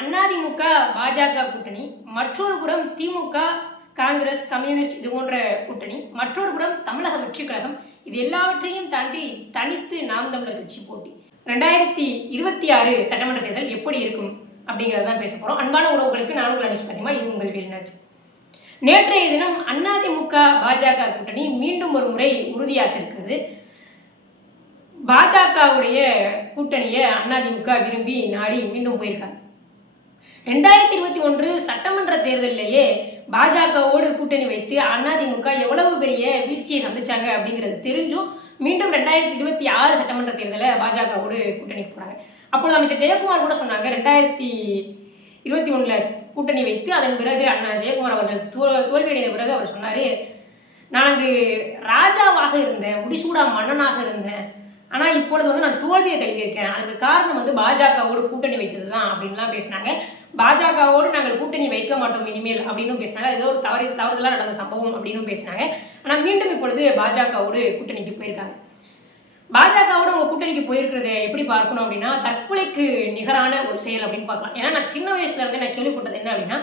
அதிமுக பாஜக கூட்டணி, மற்றொரு புறம் திமுக காங்கிரஸ் கம்யூனிஸ்ட் இது போன்ற கூட்டணி, மற்றொரு புறம் தமிழக வெற்றி கழகம். இது எல்லாவற்றையும் தாண்டி தனித்து நாம் தமிழர் கட்சி போட்டி. 2026 சட்டமன்ற தேர்தல் எப்படி இருக்கும் அப்படிங்கிறதான் பேச போகிறோம். அன்பான உறவுகளுக்கு நான் உங்கள் அனிஷ் பாத்திமா, இது உங்கள் வேலுநாச்சு. நேற்றைய தினம் அதிமுக பாஜக கூட்டணி மீண்டும் ஒரு முறை உறுதியாக இருக்கிறது. பாஜகவுடைய கூட்டணியை அதிமுக விரும்பி நாடி மீண்டும் போயிருக்காங்க. 2021 சட்டமன்ற தேர்தலிலேயே பாஜகவோடு கூட்டணி வைத்து அதிமுக எவ்வளவு பெரிய வீழ்ச்சியை சந்திச்சாங்க அப்படிங்கிறது தெரிஞ்சும் மீண்டும் 2026 சட்டமன்ற தேர்தலை பாஜகவோடு கூட்டணிக்கு போறாங்க. அப்பொழுது அமைச்சர் ஜெயக்குமார் கூட சொன்னாங்க, 2021 கூட்டணி வைத்து அதன் பிறகு அண்ணா ஜெயக்குமார் அவர்கள் தோல்வியடைந்த பிறகு அவர் சொன்னார், நான் அங்கு ராஜாவாக இருந்தேன், முடிசூடா மன்னனாக இருந்தேன், ஆனால் இப்பொழுது நான் தோல்வியை தழுவியிருக்கேன், அதுக்கு காரணம் பாஜகவோடு கூட்டணி வைத்தது தான் அப்படின்லாம் பேசினாங்க. பாஜகவோடு நாங்கள் கூட்டணி வைக்க மாட்டோம் இனிமேல் அப்படின்னு பேசினாங்க. ஏதோ ஒரு தவறுதலாக நடந்த சம்பவம் அப்படின்னு பேசினாங்க. ஆனால் மீண்டும் இப்பொழுது பாஜகவோடு கூட்டணிக்கு போயிருக்காங்க. பாஜகவோட உங்கள் கூட்டணிக்கு போயிருக்கிறத எப்படி பார்க்கணும் அப்படின்னா, தற்கொலைக்கு நிகரான ஒரு செயல் அப்படின்னு பார்க்கலாம். ஏன்னா நான் சின்ன வயசுல இருந்தே நான் கேள்விப்பட்டது என்ன அப்படின்னா,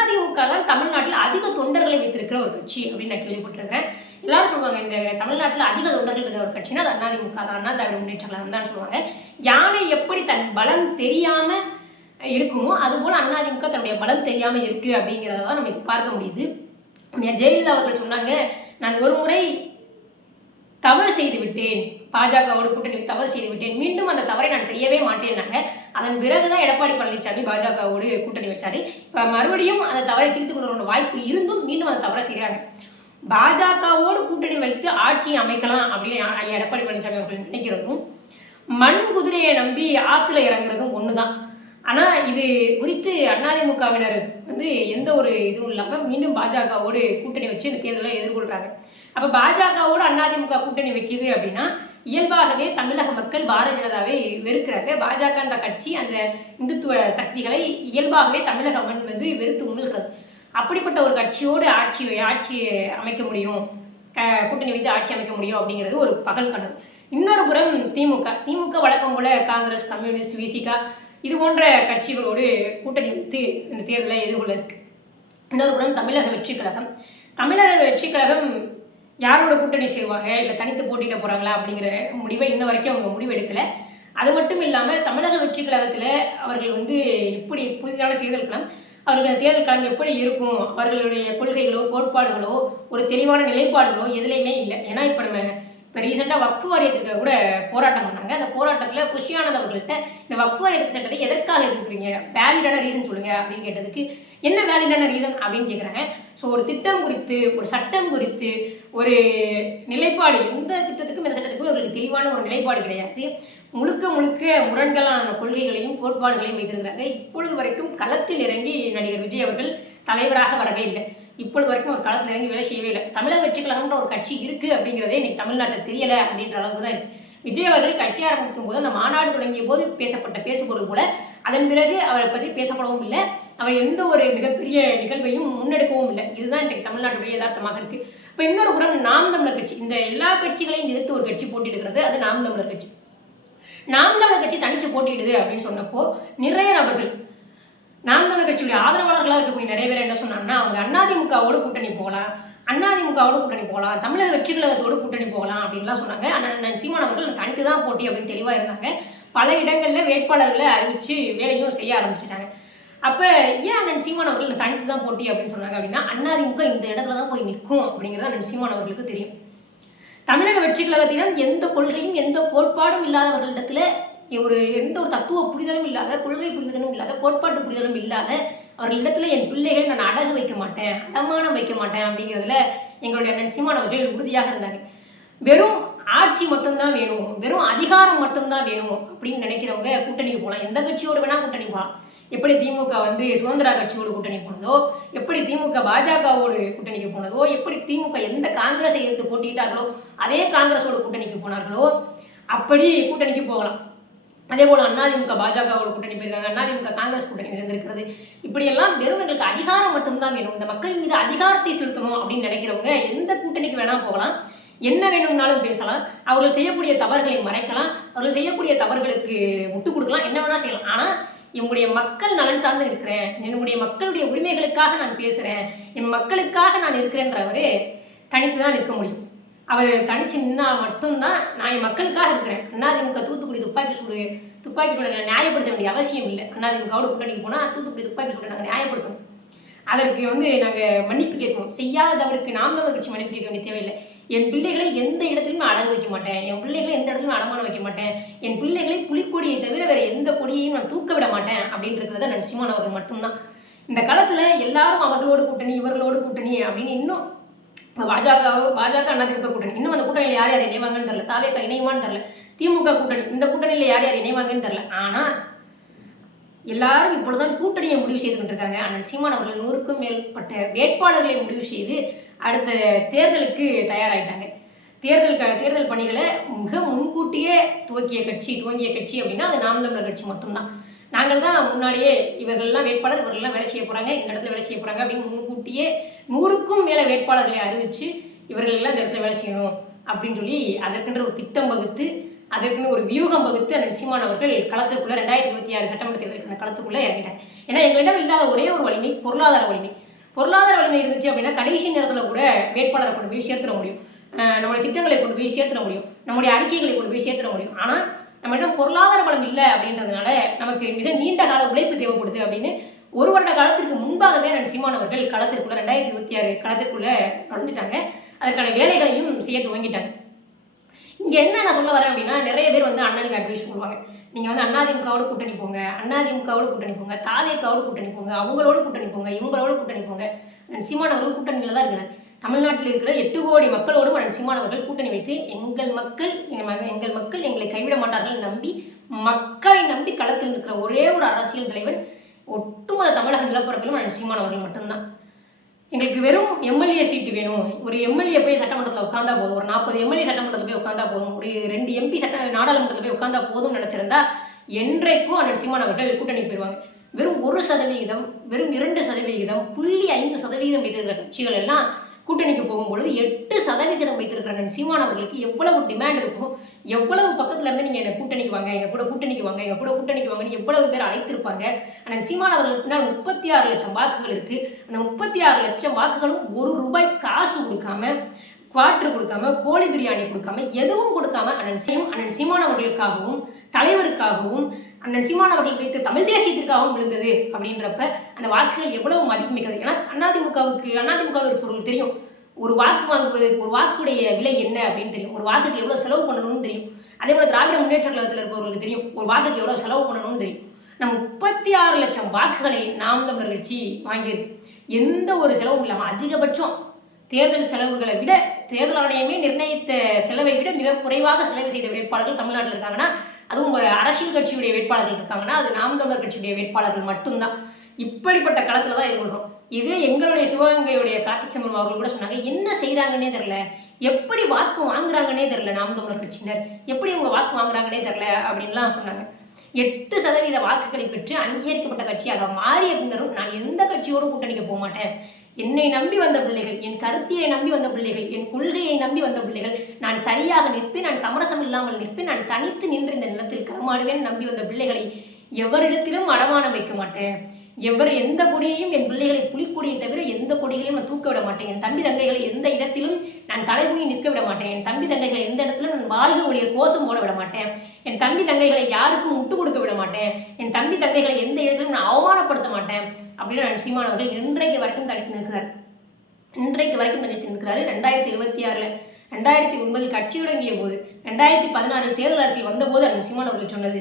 அதிமுக தான் தமிழ்நாட்டில் அதிக தொண்டர்களை வைத்திருக்கிற ஒரு கட்சி அப்படின்னு நான் கேள்விப்பட்டிருக்கேன். எல்லாரும் சொல்லுவாங்க, இந்த தமிழ்நாட்டில் அதிக தொண்டர்கள் இருக்கிற ஒரு கட்சினா அது அதிமுக தான், அண்ணா திராவிட முன்னேற்ற கழகம் தான் சொல்லுவாங்க. யானை எப்படி தன் பலம் தெரியாம இருக்குமோ அதுபோல் அதிமுக தன்னுடைய பலம் தெரியாம இருக்கு அப்படிங்கிறத தான் நம்ம பார்க்க முடியுது. ஜெயலலிதா அவர்கள் சொன்னாங்க, நான் ஒரு முறை தவறு செய்து விட்டேன், பாஜகவோடு கூட்டணி தவறு செய்து விட்டேன், மீண்டும் அந்த தவறை நான் செய்யவே மாட்டேன்னாங்க. அதன் பிறகுதான் எடப்பாடி பழனிசாமி பாஜகவோடு கூட்டணி வச்சாரு. இப்போ மறுபடியும் அந்த தவறை திருத்திக் கொள்கிற வாய்ப்பு இருந்தும் மீண்டும் அந்த தவறை செய்கிறாங்க. பாஜகவோடு கூட்டணி வைத்து ஆட்சியை அமைக்கலாம் அப்படின்னு எடப்பாடி பழனிசாமி அவர்கள் நினைக்கிறதும், மண் குதிரையை நம்பி ஆற்றுல இறங்குறதும் ஒன்று தான். ஆனால் இது குறித்து அதிமுகவினர் எந்த ஒரு இதுவும் இல்லாமல் மீண்டும் பாஜகவோடு கூட்டணி வச்சு இந்த தேர்தலை எதிர்கொள்கிறாங்க. அப்போ பாஜகவோடு அதிமுக கூட்டணி வைக்கிது அப்படின்னா இயல்பாகவே தமிழக மக்கள் பாரதிய ஜனதாவை வெறுக்கிறாங்க. பாஜகன்ற கட்சி அந்த இந்துத்துவ சக்திகளை இயல்பாகவே தமிழக மண் வெறுத்து உண்ணுகிறது. அப்படிப்பட்ட ஒரு கட்சியோடு ஆட்சி அமைக்க முடியும், கூட்டணி வைத்து ஆட்சி அமைக்க முடியும் அப்படிங்கிறது ஒரு பகல் கனவு. இன்னொரு புறம் திமுக வழக்கம் போல காங்கிரஸ் கம்யூனிஸ்ட் விசிகா இது போன்ற கட்சிகளோடு கூட்டணி வைத்து இந்த தேர்தலை எதிர்கொள்ள இருக்கு. இன்னொரு புறம் தமிழக வெற்றி கழகம் யாரோட கூட்டணி செய்வாங்க, இல்லை தனித்து போட்டியிட போகிறாங்களா அப்படிங்கிற முடிவை இன்ன வரைக்கும் அவங்க முடிவெடுக்கலை. அது மட்டும் இல்லாமல் தமிழக வெற்றி கழகத்தில் அவர்கள் எப்படி புதிதான தேர்தல் களம், அவர்களுக்கு தேர்தல் களம் எப்படி இருக்கும், அவர்களுடைய கொள்கைகளோ கோட்பாடுகளோ ஒரு தெளிவான நிலைப்பாடுகளோ எதுலேயுமே இல்லை. ஏன்னா இப்போ ரீசெண்டாக வக்ஃபு வாரியத்திற்கு கூட போராட்டம் பண்ணாங்க. அந்த போராட்டத்தில் புஷி ஆனந்த் அவர்கள்ட்ட இந்த வக்ஃபு வாரியத்து சட்டத்தை எதற்காக எதிர்க்கிறீங்க, வேலிடான ரீசன் சொல்லுங்கள் அப்படின்னு கேட்டதுக்கு என்ன வேலிடான ரீசன் அப்படின்னு கேட்குறாங்க. ஸோ ஒரு திட்டம் குறித்து, ஒரு சட்டம் குறித்து ஒரு நிலைப்பாடு, எந்த திட்டத்துக்கும் இந்த சட்டத்துக்கும் அவர்களுக்கு தெளிவான ஒரு நிலைப்பாடு கிடையாது. முழுக்க முரண்களான கொள்கைகளையும் கோட்பாடுகளையும் வைத்திருக்கிறாங்க. இப்பொழுது வரைக்கும் களத்தில் இறங்கி நடிகர் விஜய் அவர்கள் தலைவராக வரவே இல்லை. இப்பொழுது வரைக்கும் ஒரு களத்தில் இறங்கி வேலை செய்யவே இல்லை. தமிழக வெற்றி கழகம்ன்ற ஒரு கட்சி இருக்குது அப்படிங்கிறதே இன்னைக்கு தமிழ்நாட்டில் தெரியலை அப்படின்ற அளவுக்கு தான் இருக்குது. விஜய் அவர்கள் கட்சி ஆரம்பிக்கும் போது அந்த மாநாடு தொடங்கிய போது பேசப்பட்ட பேசுபொருள் போல அதன் பிறகு அவரை பற்றி பேசப்படவும் இல்லை. அவர் எந்த ஒரு மிகப்பெரிய நிகழ்வையும் முன்னெடுக்கவும் இல்லை. இதுதான் இன்றைக்கு தமிழ்நாட்டுடைய யதார்த்தமாக இருக்குது. இப்போ இன்னொரு புறம் நாம் தமிழர் கட்சி, இந்த எல்லா கட்சிகளையும் எதிர்த்து ஒரு கட்சி போட்டியிடுகிறது, அது நாம் தமிழர் கட்சி. நாம் தமிழர் கட்சி தனிச்சு போட்டியிடுது அப்படின்னு சொன்னப்போ நிறைய நபர்கள் நாம் தமிழர் கட்சியுடைய ஆதரவாளர்களாக இருக்கக்கூடிய நிறைய பேர் என்ன சொன்னாங்கன்னா, அவங்க அதிமுகவோடு கூட்டணி போகலாம், தமிழக வெற்றி கழகத்தோடு கூட்டணி போகலாம் அப்படின்லாம் சொன்னாங்க. அண்ணன் சீமான் அவர்கள் தனித்து தான் போட்டி அப்படின்னு தெளிவாக இருந்தாங்க. பல இடங்களில் வேட்பாளர்களை அறிவித்து வேலையும் செய்ய ஆரம்பிச்சிட்டாங்க. அப்போ ஏன் அண்ணன் சீமான் அவர்கள் தனித்து தான் போட்டி அப்படின்னு சொன்னாங்க அப்படின்னா, அதிமுக இந்த இடத்துல தான் போய் நிற்கும் அப்படிங்கிறது அண்ணன் சீமான் அவர்களுக்கு தெரியும். தமிழக வெற்றி கழகத்திடம் எந்த கொள்கையும் எந்த கோட்பாடும் இல்லாதவர்களிடத்துல எந்த ஒரு தத்துவ புரிதலும் இல்லாத, கொள்கை புரிதலும் இல்லாத, கோட்பாட்டு புரிதலும் இல்லாத அவர்களிடத்துல என் பிள்ளைகள் நான் அடகு வைக்க மாட்டேன், அடமானம் வைக்க மாட்டேன் அப்படிங்கிறதுல எங்களுடைய அண்ணன் சீமான் அவர்கள் உறுதியாக இருந்தாங்க. வெறும் ஆட்சி மட்டும்தான் வேணும், வெறும் அதிகாரம் மட்டும்தான் வேணும் அப்படின்னு நினைக்கிறவங்க கூட்டணிக்கு போகலாம். எந்த கட்சியோடு வேணால் கூட்டணி போகலாம். எப்படி திமுக சுதந்திரா கட்சியோடு கூட்டணி போனதோ, எப்படி திமுக பாஜகவோடு கூட்டணிக்கு போனதோ, எப்படி திமுக எந்த காங்கிரஸை எதிர்த்து போட்டிட்டார்களோ அதே காங்கிரஸோட கூட்டணிக்கு போனார்களோ அப்படி கூட்டணிக்கு போகலாம். அதே போல் அதிமுக பாஜகவோட கூட்டணி போயிருக்காங்க, அதிமுக காங்கிரஸ் கூட்டணி இருந்திருக்கிறது. இப்படியெல்லாம் வெறும் எங்களுக்கு அதிகாரம் மட்டும்தான் வேணும், இந்த மக்கள் மீது அதிகாரத்தை செலுத்தணும் அப்படின்னு நினைக்கிறவங்க எந்த கூட்டணிக்கு வேணால் போகலாம், என்ன வேணும்னாலும் பேசலாம், அவர்கள் செய்யக்கூடிய தவறுகளை மறைக்கலாம், அவர்கள் செய்யக்கூடிய தவறுகளுக்கு முட்டுக் கொடுக்கலாம், என்ன வேணால் செய்யலாம். ஆனால் என்னுடைய மக்கள் நலன் சார்ந்து இருக்கிறேன், என்னுடைய மக்களுடைய உரிமைகளுக்காக நான் பேசுகிறேன், என் மக்களுக்காக நான் இருக்கிறேன்றவர் தனித்து தான் நிற்க முடியும். அவர் தனிச்சு நின்னா மட்டும்தான் நான் என் மக்களுக்காக இருக்கிறேன். அதிமுக தூத்துக்குடி துப்பாக்கி சூட நியாயப்படுத்த வேண்டிய அவசியம் இல்லை. அதிமுகவோட கூட்டணிக்கு போனால் தூத்துக்குடி துப்பாக்கி சூட நாங்கள் நியாயப்படுத்தணும். அதற்கு நாங்கள் மன்னிப்பு கேட்கணும். செய்யாத தவறுக்கு நாம் தமிழர் கட்சி மன்னிப்பு கேட்க வேண்டிய தேவையில்லை. என் பிள்ளைகளை எந்த இடத்துலையும் நான் அடகு வைக்க மாட்டேன், என் பிள்ளைகளை எந்த இடத்துலையும் அடமானம் வைக்க மாட்டேன், என் பிள்ளைகளை புலிக்கொடியை தவிர வேறு எந்த கொடியையும் நான் தூக்க விட மாட்டேன் அப்படின்றத நான் சீமான் அவர்கள் மட்டும்தான். இந்த காலத்தில் எல்லாரும் அவர்களோடு கூட்டணி இவர்களோடு கூட்டணி அப்படின்னு இன்னும் பாஜக அதிமுக கூட்டணி, இன்னும் அந்த கூட்டணியில் யார் யார் இணைவாங்கன்னு தெரில, தாவேக இணைவான்னு தெரில, திமுக கூட்டணி, இந்த கூட்டணியில் யார் யார் இணைவாங்கன்னு தெரில. ஆனால் எல்லாரும் இப்பொழுதுதான் கூட்டணியை முடிவு செய்து கொண்டிருக்காங்க. ஆனால் சீமான் அவர்கள் 100க்கும் மேற்பட்ட வேட்பாளர்களை முடிவு செய்து அடுத்த தேர்தலுக்கு தயாராகிட்டாங்க. தேர்தல் பணிகளை மிக முன்கூட்டியே துவங்கிய கட்சி அப்படின்னா அது நாம் தமிழர் கட்சி மட்டும்தான். நாங்கள் தான் முன்னாடியே இவர்கள்லாம் வேட்பாளர், இவர்கள்லாம் வேலை செய்ய போகிறாங்க, இந்த இடத்துல வேலை செய்ய போகிறாங்க அப்படின்னு முன்கூட்டியே 100க்கும் மேலே வேட்பாளர்களை அறிவித்து இவர்களெல்லாம் இந்த இடத்துல வேலை செய்யணும் அப்படின்னு சொல்லி அதற்கென்ற ஒரு திட்டம் வகுத்து அதற்குன்னு ஒரு வியூகம் வகுத்து அந்த சீமான் அவர்கள் களத்துக்குள்ளே 2026 சட்டமன்ற தேர்தலுக்கான களத்துக்குள்ளே இறங்கிட்டாங்க. ஏன்னா எங்களிடம் இல்லாத ஒரே ஒரு வலிமை பொருளாதார வலிமை இருந்துச்சு அப்படின்னா கடைசி நேரத்தில் கூட வேட்பாளரை கொண்டு போய் சேர்த்துட முடியும், நம்முடைய திட்டங்களை கொண்டு போய் சேர்த்துட முடியும், நம்முடைய அறிக்கைகளை கொண்டு போய் சேர்த்துட முடியும். ஆனால் நம்மளிடம் பொருளாதார பலம் இல்லை அப்படின்றதுனால நமக்கு மிக நீண்ட கால உழைப்பு தேவைப்படுது அப்படின்னு 1 வருட காலத்திற்கு முன்பாகவே சீமான் அவர்கள் களத்திற்குள்ளே 2026 களத்திற்குள்ளே நுழைஞ்சிட்டாங்க. அதற்கான வேலைகளையும் செய்ய துவங்கிட்டாங்க. இங்கே என்ன நான் சொல்ல வரேன் அப்படின்னா, நிறைய பேர் அண்ணனுக்கு அட்வைஸ் பண்ணுவாங்க, நீங்கள் அதிமுகவோட கூட்டணி போங்க, தாவேகாவோட கூட்டணி போங்க, அவங்களோட கூட்டணி போங்க, இவங்களோட கூட்டணி போங்க. சீமான் அவர்கள் கூட்டணியில் தான் இருக்கிறார். தமிழ்நாட்டில் இருக்கிற 8 கோடி மக்களோடும் சீமான் அவர்கள் கூட்டணி வைத்து எங்கள் மக்கள் எங்களை கைவிட மாட்டார்கள் நம்பி, மக்களை நம்பி களத்தில் இருக்கிற ஒரே ஒரு அரசியல் தலைவன் ஒட்டுமொத்த தமிழக நிலப்பரப்பிலும் சீமான் அவர்கள் மட்டும்தான். எங்களுக்கு வெறும் எம்எல்ஏ சீட்டு வேணும், ஒரு எம்எல்ஏ போய் சட்டமன்றத்தில் உட்காந்தா போதும், ஒரு 40 எம்எல்ஏ சட்டமன்றத்தில் போய் உட்காந்தா போதும், ஒரு 2 எம்பி நாடாளுமன்றத்தில் போய் உட்காந்தா போதும்னு நினச்சிருந்தா என்றைக்கும் சீமான் அவர்கள் கூட்டணிக்கு போயிடுவாங்க. வெறும் 1%, வெறும் 2%, 0.5% வைத்திருக்கிற கட்சிகள் எல்லாம் கூட்டணிக்கு போகும்பொழுது 8% வைத்திருக்கிற சீமான் அவர்களுக்கு எவ்வளவு டிமாண்ட் இருக்கும், எவ்வளவு பக்கத்துல இருந்து நீங்கள் என்னை கூட்டணிக்கு வாங்க, எங்கள் கூட கூட்டணிக்கு வாங்கன்னு எவ்வளவு பேர் அழைத்திருப்பாங்க. ஆனால் சீமான் அவர்களுக்கு பின்னால் 36 லட்சம் வாக்குகள் இருக்குது. அந்த 36 லட்சம் வாக்குகளும் ₹1 காசு கொடுக்காம, குவார்டர் கொடுக்காம, கோழி பிரியாணி கொடுக்காம, எதுவும் கொடுக்காம அண்ணன் சீமான் அவர்களுக்காகவும் தலைவருக்காகவும் அண்ணன் சீமான் அவர்கள் வைத்த தமிழ் தேசியத்திற்காகவும் விழுந்தது அப்படின்றப்ப அந்த வாக்குகள் எவ்வளவு மதிப்புமிக்கது. ஏன்னா அதிமுகவில் இருப்பவர்கள் தெரியும், ஒரு வாக்கு வாங்குவது, ஒரு வாக்குடைய விலை என்ன அப்படின்னு தெரியும், ஒரு வாக்குக்கு எவ்வளோ செலவு பண்ணணும்னு தெரியும். அதே போல் திராவிட முன்னேற்ற கழகத்தில் இருப்பவர்களுக்கு தெரியும், ஒரு வாக்குக்கு எவ்வளோ செலவு பண்ணணும்னு தெரியும். நம்ம 36 லட்சம் வாக்குகளை நாம் தமிழர் கட்சி வாங்கியிருக்கு. எந்த ஒரு செலவும் இல்லாமல் அதிகபட்சம் தேர்தல் செலவுகளை விட, தேர்தல் ஆணையமே நிர்ணயித்த செலவை விட மிக குறைவாக செலவு செய்த வேட்பாளர்கள் தமிழ்நாட்டில் இருக்காங்கன்னா, அதுவும் ஒரு அரசியல் கட்சியுடைய வேட்பாளர்கள் இருக்காங்கன்னா அது நாம் தமிழர் கட்சியுடைய வேட்பாளர்கள் மட்டும்தான். இப்படிப்பட்ட களத்தில் தான் இருக்கிறோம். இதே எங்களுடைய சிவகங்கையுடைய கார்த்திச்செம்மன் அவர்கள் கூட சொன்னாங்க, என்ன செய்கிறாங்கன்னே தெரில, எப்படி வாக்கு வாங்குறாங்கன்னே தெரில, நாம் தமிழர் கட்சியினர் எப்படி அவங்க வாக்கு வாங்குறாங்கன்னே தெரில அப்படின்லாம் சொன்னாங்க. 8% வாக்குகளை பெற்று அங்கீகரிக்கப்பட்ட கட்சியாக மாறிய பின்னரும் நான் எந்த கட்சியோடும் கூட்டணிக்க போக மாட்டேன். என்னை நம்பி வந்த பிள்ளைகள், என் கருத்தியை நம்பி வந்த பிள்ளைகள், என் கொள்கையை நம்பி வந்த பிள்ளைகள், நான் சரியாக நிற்பேன், நான் சமரசம் இல்லாமல் நிற்பேன், நான் தனித்து நின்று இந்த நிலத்தில் களமாடுவேன் நம்பி வந்த பிள்ளைகளை எவரிடத்திலும் அடமானம் வைக்க மாட்டேன். எந்த கொடியையும், என் பிள்ளைகளை புலிக்கொடியை தவிர எந்த கொடிகளையும் நான் தூக்க விட மாட்டேன். என் தம்பி தங்கைகளை எந்த இடத்திலும் நான் தலைகுனி நிற்க விட மாட்டேன். என் தம்பி தங்கைகளை எந்த இடத்திலும் நான் வாழ்க ஒழிய கோஷம் போட விட மாட்டேன். என் தம்பி தங்கைகளை யாருக்கும் முட்டு கொடுக்க விட மாட்டேன். என் தம்பி தங்கைகளை எந்த இடத்திலும் நான் அவமானப்படுத்த மாட்டேன் அப்படின்னு சீமான் அவர்கள் இன்றைக்கு வரைக்கும் தனித்து நிற்கிறார். 2026 2009 கட்சி தொடங்கிய போது, 2016 தேர்தல் அரசியல் வந்தபோது சீமான் அவர்கள் சொன்னது,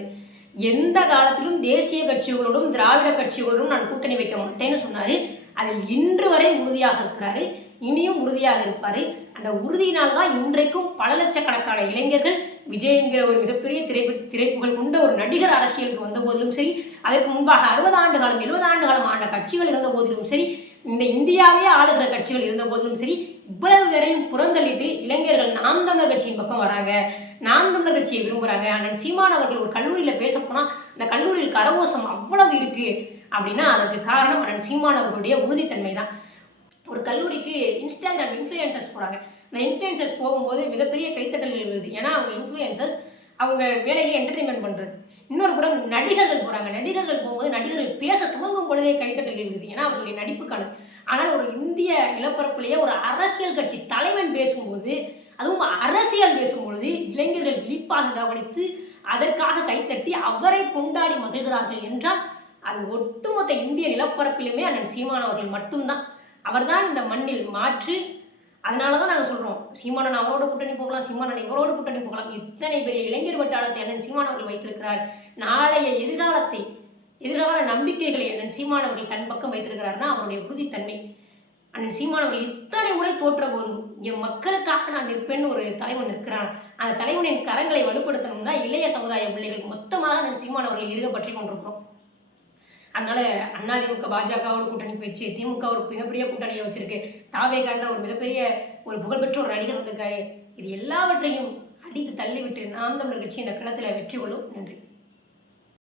எந்த காலத்திலும் தேசிய கட்சிகளோடும் திராவிட கட்சிகளோடும் நான் கூட்டணி வைக்க மாட்டேன்னு சொன்னார். அதில் இன்று வரை உறுதியாக இருக்கிறாரு, இனியும் உறுதியாக இருப்பார். அந்த உறுதியினால் தான் இன்றைக்கும் பல லட்சக்கணக்கான இளைஞர்கள் விஜய் என்கிற ஒரு மிகப்பெரிய திரைப்புகள் கொண்ட ஒரு நடிகர் அரசியலுக்கு வந்த போதிலும் சரி, அதற்கு முன்பாக 60 ஆண்டு காலம் 70 ஆண்டு காலம் ஆண்ட கட்சிகள் இருந்த போதிலும் சரி, இந்த இந்தியாவே ஆளுகிற கட்சிகள் இருந்த போதிலும் சரி, இவ்வளவு பேரையும் புறந்தள்ளிட்டு இளைஞர்கள் நாம் தமிழர் கட்சியின் பக்கம் வராங்க, நாம் தமிழர் கட்சியை விரும்புகிறாங்க. அண்ணன் சீமான் அவர்கள் ஒரு கல்லூரியில் பேச போனால் அந்த கல்லூரியில் கரகோஷம் அவ்வளவு இருக்குது அப்படின்னா அதற்கு காரணம் அண்ணன் சீமான் அவர்களுடைய உறுதித்தன்மை தான். ஒரு கல்லூரிக்கு இன்ஸ்டாகிராம் இன்ஃப்ளூயன்சர்ஸ் போகிறாங்க. அந்த இன்ஃப்ளூயன்சர்ஸ் போகும்போது மிகப்பெரிய கைத்தட்டல்கள் விழுது. ஏன்னா அவங்க இன்ஃப்ளூயன்சர்ஸ் அவங்க வேலையை என்டர்டெயின்மெண்ட் பண்ணுறது. இன்னொரு புறம் நடிகர்கள் போகிறாங்க. நடிகர்கள் போகும்போது நடிகர்கள் பேச துவங்கும் பொழுதே கைத்தட்டல் விழுது. ஏன்னா அவர்களுடைய நடிப்பு காலம். ஆனால் ஒரு இந்திய நிலப்பரப்பிலேயே ஒரு அரசியல் கட்சி தலைவன் பேசும்போது, அதுவும் அரசியல் பேசும்பொழுது இளைஞர்கள் விழிப்பாக கவனித்து அதற்காக கைத்தட்டி அவரை கொண்டாடி மகிழ்கிறார்கள் என்றால் அது ஒட்டுமொத்த இந்திய நிலப்பரப்பிலுமே அண்ணன் சீமான் அவர்கள் மட்டும்தான். அவர்தான் இந்த மண்ணில் மாற்று. அதனால தான் நாங்கள் சொல்கிறோம், சீமானன் அவரோட கூட்டணி போகலாம், சீமானன் இவரோட கூட்டணி போகலாம். இத்தனை பெரிய இளைஞர் வட்டாரத்தை அண்ணன் சீமான் அவர்கள் வைத்திருக்கிறார். நாளைய எதிர்கால நம்பிக்கைகளை அண்ணன் சீமான் அவர்கள் தன் பக்கம் வைத்திருக்கிறார்னா அவருடைய உறுதித்தன்மை. அண்ணன் சீமான் அவர்கள் இத்தனை முறை தோற்ற போதும் என் மக்களுக்காக நான் நிற்பேன்னு ஒரு தலைவன் நிற்கிறான். அந்த தலைவனின் கரங்களை வலுப்படுத்தணும் தான் இளைய சமுதாய பிள்ளைகள் மொத்தமாக அண்ணன் சீமான் அவர்கள் இருக பற்றி கொண்டிருக்கிறோம். அதனால அதிமுக பாஜகவோட கூட்டணி போயிடுச்சு, திமுக ஒரு மிகப்பெரிய கூட்டணியை வச்சிருக்கு, தாவேகான்ற ஒரு மிகப்பெரிய ஒரு புகழ்பெற்ற ஒரு நடிகர் வந்திருக்காரு. இது எல்லாவற்றையும் அடித்து தள்ளிவிட்டு நாம் தமிழர் கட்சி இந்த களத்தில் வெற்றி கொள்ளும். நன்றி.